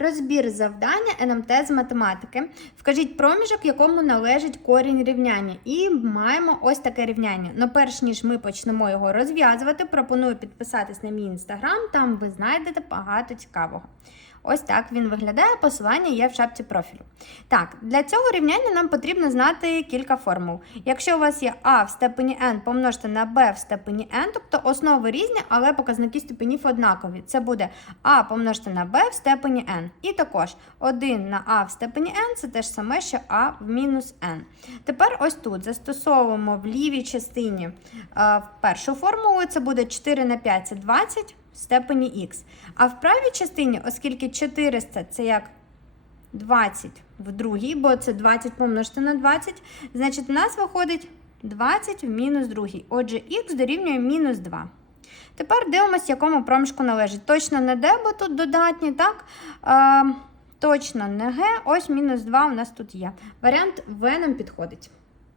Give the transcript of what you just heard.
Розбір завдання НМТ з математики. Вкажіть проміжок, якому належить корінь рівняння. І маємо ось таке рівняння. Но перш ніж ми почнемо його розв'язувати, пропоную підписатись на мій інстаграм, там ви знайдете багато цікавого. Ось так він виглядає. Посилання є в шапці профілю. Так, для цього рівняння нам потрібно знати кілька формул. Якщо у вас є а в степені n помножити на b в степені n, тобто основи різні, але показники степенів однакові. Це буде а помножити на b в степені n. І також 1 на а в степені n це те ж саме, що а в мінус n. Тепер ось тут застосовуємо в лівій частині е, в першу формулу, це буде 4 на 5 це 20 в степені х. А в правій частині, оскільки 400 це як 20 в другій, бо це 20 помножити на 20, значить у нас виходить 20 в мінус другій. Отже, х дорівнює мінус 2. Тепер дивимося, якому проміжку належить. Точно не Д, бо тут додатні, так? Е, точно не г. Ось мінус 2 у нас тут є. Варіант В нам підходить.